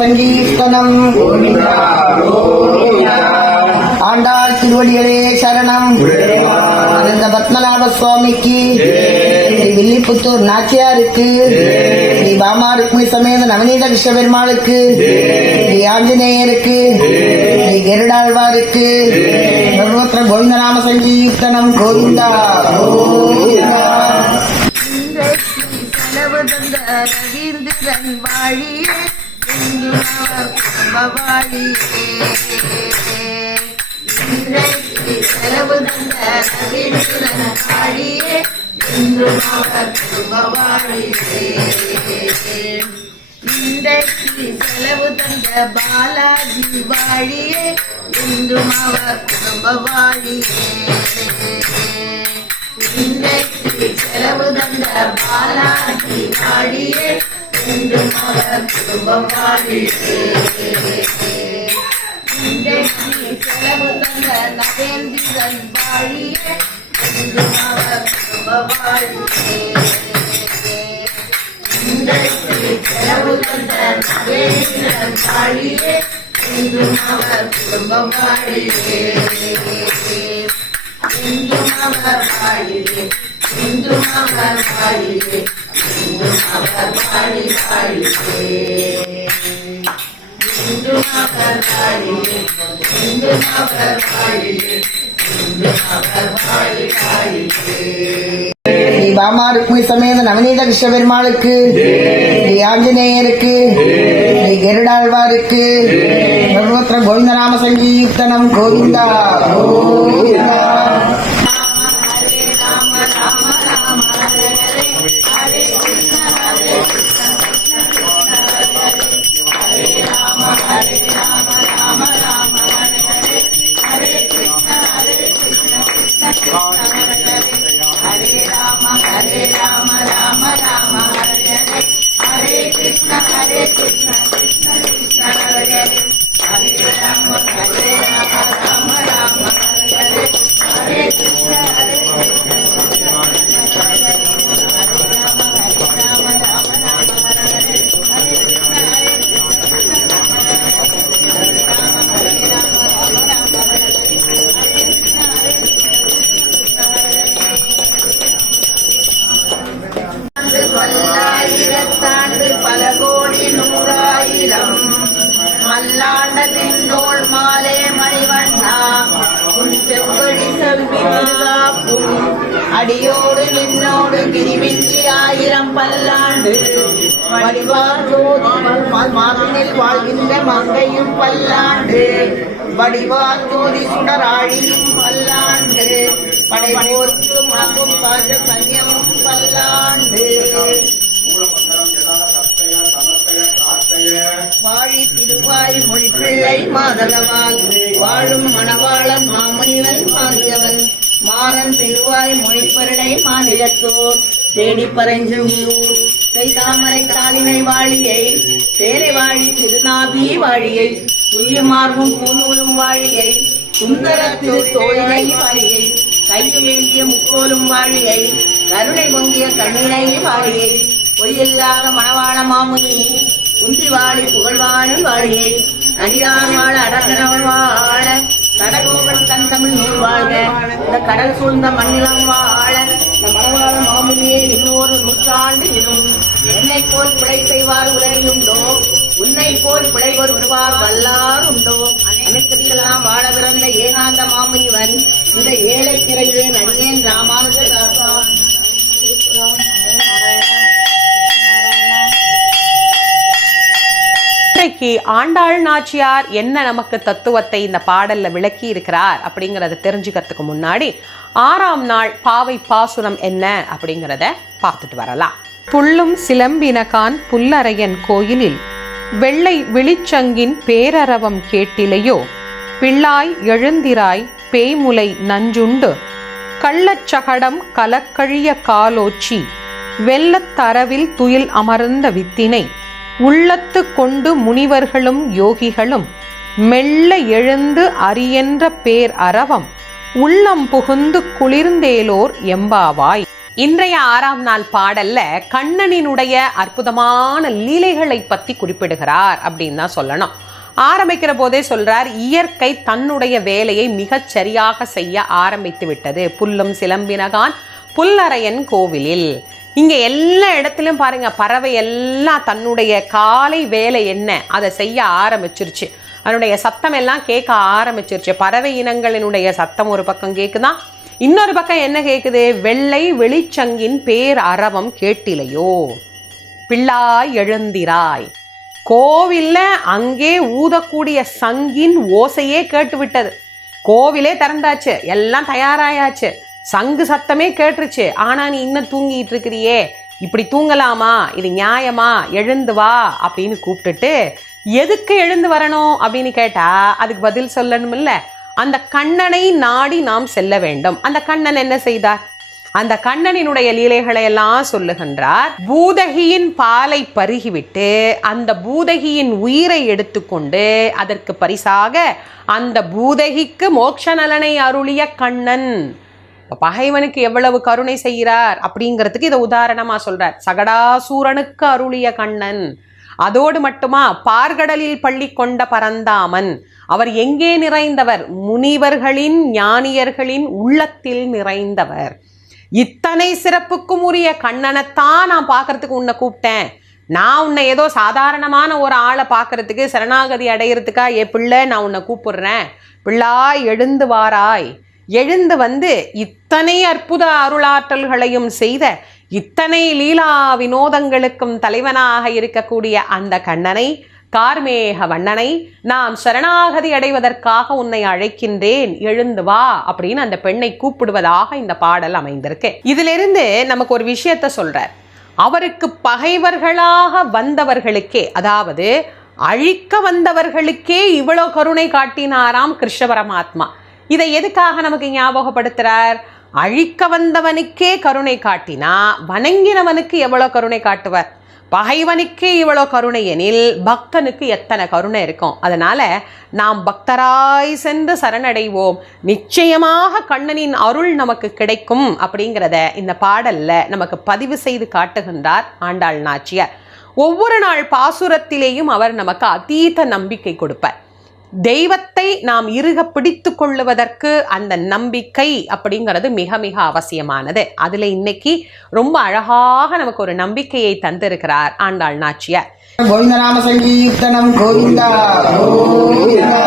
சங்கீர்த்தனம். ஆண்டாள் திருவடிகளே சரணம். அனந்த பத்மநாப சுவாமிக்கு, ஸ்ரீ வில்லிபுத்தூர் நாச்சியாருக்கு, ஸ்ரீ பாமா ருக்மி சமேத நவநீத கிருஷ்ண பெருமாளுக்கு, ஸ்ரீ ஆஞ்சநேயருக்கு, ஸ்ரீ கருடாழ்வாருக்கு சர்வத்திர கோவிந்தநாம சங்கீர்த்தனம். கோவிந்தா கோவிந்தா. செலவு தந்த ரவீந்திரன் வாழியே செலவு தந்த ரவீந்திரன் வாழியே இன்றைக்கு செலவு தந்த பாலாஜி வாழியே என்றும் அவர் குடும்ப வாழியே. இன்றைக்கு செலவு தந்த பாலாஜி வாழியே என்றும் அவர் குடும்பம் வாழியே. இன்றைக்கு செலவு தந்த நவேந்திரன் வாழியே என்றும் அவர் குடும்பம் வாழியே. இன்றைக்கு செலவு தந்த நவேந்திரன் வாழியே என்றும் அவர் குடும்பம் வாழியே. என்றும் அவர் வாழியே, என்றும் அவர் வாழியே, என்றும் அவர் வாழி வாழியே. என்றும் அவர் வாழியே, என்றும் அவர் வாழியே, என்றும் அவர் வாழி வாழியே. ஸ்ரீ பாமா ருக்மி சமேத நவநீத கிருஷ்ண பெருமாளுக்கு, ஸ்ரீ ஆஞ்சநேயருக்கு, ஸ்ரீ கருடாழ்வாருக்கு சர்வத்திர கோவிந்தநாம சங்கீர்த்தனம். கோவிந்தா கோவிந்தா. பல்லாயிரத்தாண்டு பல கோடி நூறாயிரம் மல்லாண்ட தின்னோள் மாலே மணிவண்ணா உன் செவ்வழி செவ்விகாப்பும் அடியோடு நின்னோடு கிரிவின்றி ஆயிரம் பல்லாண்டு வடிவார் மாதினில் வாழ்கின்ற மங்கையும் பல்லாண்டு வடிவார் ஜோதி சுடராழியும் பல்லாண்டு படைபோர்க்கு முழங்கும் பாஜ சன்யமும் பல்லாண்டு வாழி திருவாய் மொழிப்பிள்ளை மாதளவால் வாழும் மணவாளன் மாமுனிவன் மாறியவன் மாறன் திருவாய் மொழிப்பருடை மாநிலத்தோர் தேடி பறைஞ்சூர் செய்தாமரை தாளினை வாழியை சேலை வாழி திருநாபி வாழியை துய்யமார்பும் பூநூலும் வாழியை சுந்தர திரு தோழினை வாழியை கையில் வேண்டிய முக்கோலும் வாழியை கருணை பொங்கிய கண்ணினை வாழியை பொய்யில்லாத மணவாள மாமுனி உந்தி வாழி புகழ்வாணி வாழியை நடிகார் வாழ அடங்கனவள் வாழ கடகோபன் தன் தமிழ் நூல் வாழ்க இந்த கடல் சூழ்ந்த மண்ணிலம் வாழ இந்த மணவாள மாமுனியே இன்னொரு நூற்றாண்டு இரும். என்னை போல் பிழை செய்வார் உலகில் உண்டோ, உன்னை போல் பிழைவர் வருவார் வல்லார் உண்டோ. அனைத்திற்கெல்லாம் வாழ பிறந்த ஏகாந்த மாமுனிவன் இந்த ஏழை கிரைவேன் அடியேன் ராமானுஜதாசா. இன்றைக்கு ஆண்டாள் நாச்சியார் என்ன நமக்கு தத்துவத்தை இந்த பாடல்ல விளக்கி இருக்கிறார் அப்படிங்கறத தெரிஞ்சுக்கிறதுக்கு முன்னாடி 6ஆம் நாள் பாவை பாசுரம் என்ன அப்படிங்கறத பார்த்துட்டு வரலாம். புள்ளும் சிலம்பினகான் புல்லரையன் கோயிலில் வெள்ளை விழிச்சங்கின் பேரரவம் கேட்டிலையோ, பிள்ளாய் எழுந்திராய் பேய்முலை நஞ்சுண்டு கள்ளச்சகடம் கலக்கழிய காலோச்சி வெள்ளத்தரவில் துயில் அமர்ந்த வித்தினை உள்ளத்து கொண்டு முனிவர்களும் யோகிகளும் மெல்ல எழுந்து அரியென்ற பேர் அரவம் உள்ளம் புகுந்து குளிர்ந்தேலோர் எம்பாவாய். இன்றைய 6ஆம் நாள் பாடல்ல கண்ணனினுடைய அற்புதமான லீலைகளை பத்தி குறிப்பிடுகிறார் அப்படின்னு தான் சொல்லணும். ஆரம்பிக்கிற போதே சொல்றார், இயற்கை தன்னுடைய வேலையை மிகச் சரியாக செய்ய ஆரம்பித்து விட்டது. புல்லும் சிலம்பினகான் புல்லரையன் கோவிலில். இங்க எல்லா இடத்திலும் பாருங்க, பறவை எல்லாம் தன்னுடைய காலை வேலை என்ன அதை செய்ய ஆரம்பிச்சிருச்சு. அதனுடைய சத்தம் எல்லாம் கேட்க ஆரம்பிச்சிருச்சு. பறவை இனங்களினுடைய சத்தம் ஒரு பக்கம் கேக்குதான், இன்னொரு பக்கம் என்ன கேக்குது? வெள்ளை வெளிச்சங்கின் பேர் அரவம் கேட்டிலையோ, பிள்ளாய் எழுந்திராய். கோவில்ல அங்கே ஊதக்கூடிய சங்கின் ஓசையே கேட்டு விட்டது. கோவிலே திறந்தாச்சு, எல்லாம் தயாராயாச்சு, சங்கு சத்தமே கேட்டுருச்சு. ஆனா நீ இன்னும் தூங்கிட்டு இருக்கிறியே, இப்படி தூங்கலாமா, இது நியாயமா, எழுந்து வா அப்படின்னு கூப்பிட்டுட்டு, எதுக்கு எழுந்து வரணும் அப்படின்னு கேட்டா அதுக்கு பதில் சொல்லணும் இல்ல. அந்த கண்ணனை நாடி நாம் செல்ல வேண்டும். அந்த கண்ணன் என்ன செய்தார்? அந்த கண்ணனினுடைய லீலைகளை எல்லாம் சொல்லுகின்றார். பூதகியின் பாலை பருகிவிட்டு அந்த பூதகியின் உயிரை எடுத்துக்கொண்டு அதற்கு பரிசாக அந்த பூதகிக்கு மோட்ச நலனை அருளிய கண்ணன். பகைவனுக்கு எவ்வளவு கருணை செய்கிறார் அப்படிங்கிறதுக்கு இதை உதாரணமா சொல்றார். சகடாசூரனுக்கு அருளிய கண்ணன். அதோடு மட்டுமா, பார்கடலில் பள்ளி கொண்ட பரந்தாமன். அவர் எங்கே நிறைந்தவர்? முனிவர்களின் ஞானியர்களின் உள்ளத்தில் நிறைந்தவர். இத்தனை சிறப்புக்கும் உரிய கண்ணனைத்தான் நான் பார்க்கறதுக்கு உன்னை கூப்பிட்டேன். நான் உன்னை ஏதோ சாதாரணமான ஒரு ஆளை பார்க்கறதுக்கு, சரணாகதி அடையிறதுக்கா ஏ பிள்ளை நான் உன்னை கூப்பிடுறேன். பிள்ளாய் எழுந்து வாராய். எழுந்து வந்து இத்தனை அற்புத அருளாற்றல்களையும் செய்த, இத்தனை லீலா வினோதங்களுக்கும் தலைவனாக இருக்கக்கூடிய அந்த கண்ணனை, கார்மேக வண்ணனை நாம் சரணாகதி அடைவதற்காக உன்னை அழைக்கின்றேன், எழுந்து வா அப்படின்னு அந்த பெண்ணை கூப்பிடுவதாக இந்த பாடல் அமைந்திருக்கு. இதிலிருந்து நமக்கு ஒரு விஷயத்த சொல்றார். அவருக்கு பகைவர்களாக வந்தவர்களுக்கே, அதாவது அழிக்க வந்தவர்களுக்கே இவ்வளோ கருணை காட்டினாராம் கிருஷ்ண பரமாத்மா. இதை எதுக்காக நமக்கு ஞாபகப்படுத்துறார்? அழிக்க வந்தவனுக்கே கருணை காட்டினா வணங்கினவனுக்கு எவ்வளோ கருணை காட்டுவார்? பகைவனுக்கே இவ்வளோ கருணை எனில் பக்தனுக்கு எத்தனை கருணை இருக்கும். அதனால நாம் பக்தராய் சென்று சரணடைவோம், நிச்சயமாக கண்ணனின் அருள் நமக்கு கிடைக்கும் அப்படிங்கிறத இந்த பாடல்ல நமக்கு பதிவு செய்து காட்டுகின்றார் ஆண்டாள் நாச்சியார். ஒவ்வொரு நாள் பாசுரத்திலேயும் அவர் நமக்கு அதீத நம்பிக்கை கொடுப்பார். தெய்வத்தை நாம் இறுக பிடித்து கொள்ளுவதற்கு அந்த நம்பிக்கை அப்படிங்கிறது மிக மிக அவசியமானது. அதுல இன்னைக்கு ரொம்ப அழகாக நமக்கு ஒரு நம்பிக்கையை தந்திருக்கிறார் ஆண்டாள் நாச்சியார். கோவிந்தநாம சங்கீர்த்தனம் கோவிந்தா கோவிந்தா.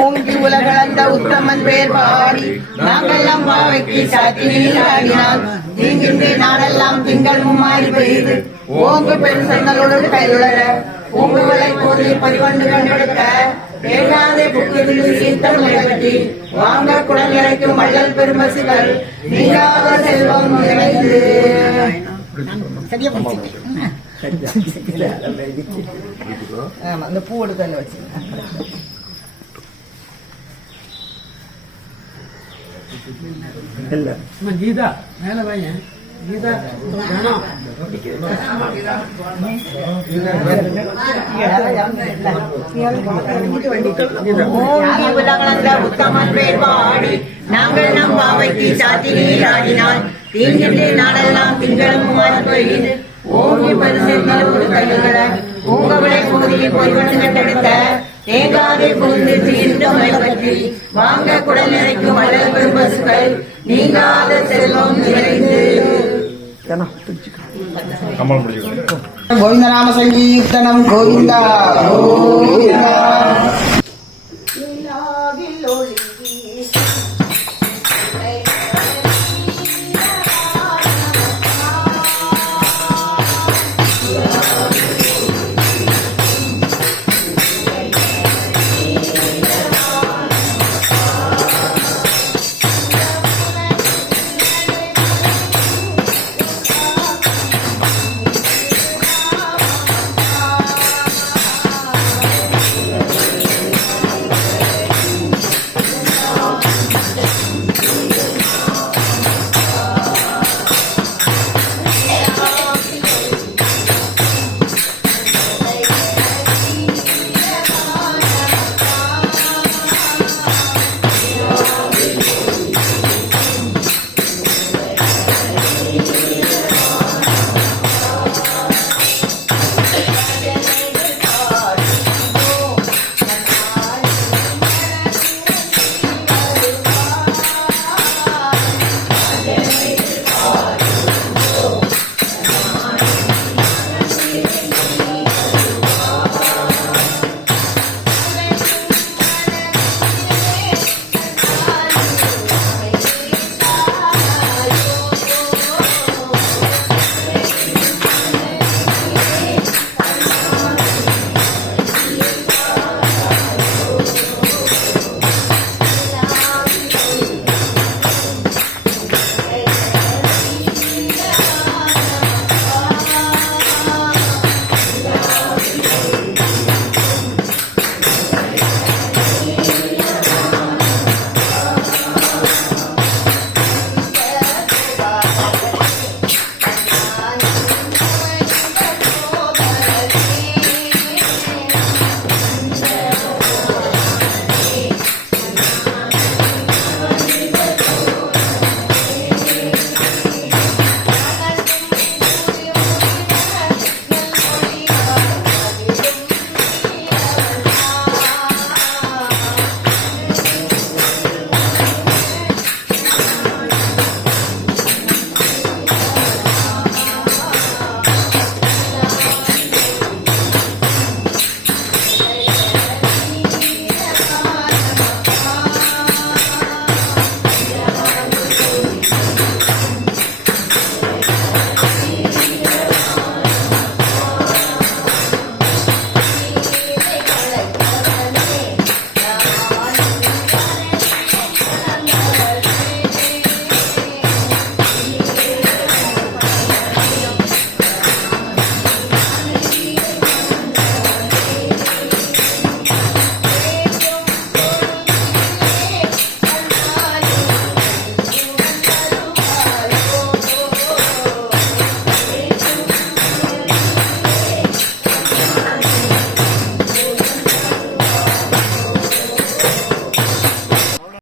ஓங்கி உலகளந்த உத்தமன் பேர் பாடி நாங்கெல்லாம் பாவைக்கு சாத்தி நீராடினால் தேங்கின்றே நாடெல்லாம் திங்கள் மும்மாறி பெய்து ஓங்கு பெண் சன்னலோடு கையுளர பூங்குவலை போதி பரிவண்டு கண்டெடுக்க ஏகாதே புக்கிருந்து சீர்த்தம் நிலைப்பற்றி வாங்க குடல் இறைக்கும் வள்ளல் பெருமசுகள் நீங்காத செல்வம் நிறைந்து. ஆமா, அந்த பூ எடுத்து வச்சு கீதா மேல பையன் கீதா ஓங்கி உலகளந்த உத்தமன் பேர் பாடி நாங்கள் நம் பாவைக்கு சாத்தி நீர் ஆடினால் தீங்கின்றே நாடெல்லாம் திங்களும் மும்மாறி பெய்து ஓங்கி பரிசெல்களோடு கையுளர பூங்கவளை போதியை பொய்வண்டு கண்டெடுத்த தேங்காதை புகுந்து தீர்ந்து மலை பற்றி வாங்க குடல் நிறைக்கும் வள்ளல் பெரும் பசுக்கள் நீங்காத செல்வம் நிறைந்து. கோவிந்த நாம சங்கீர்த்தனம் கோவிந்தா கோவிந்தா.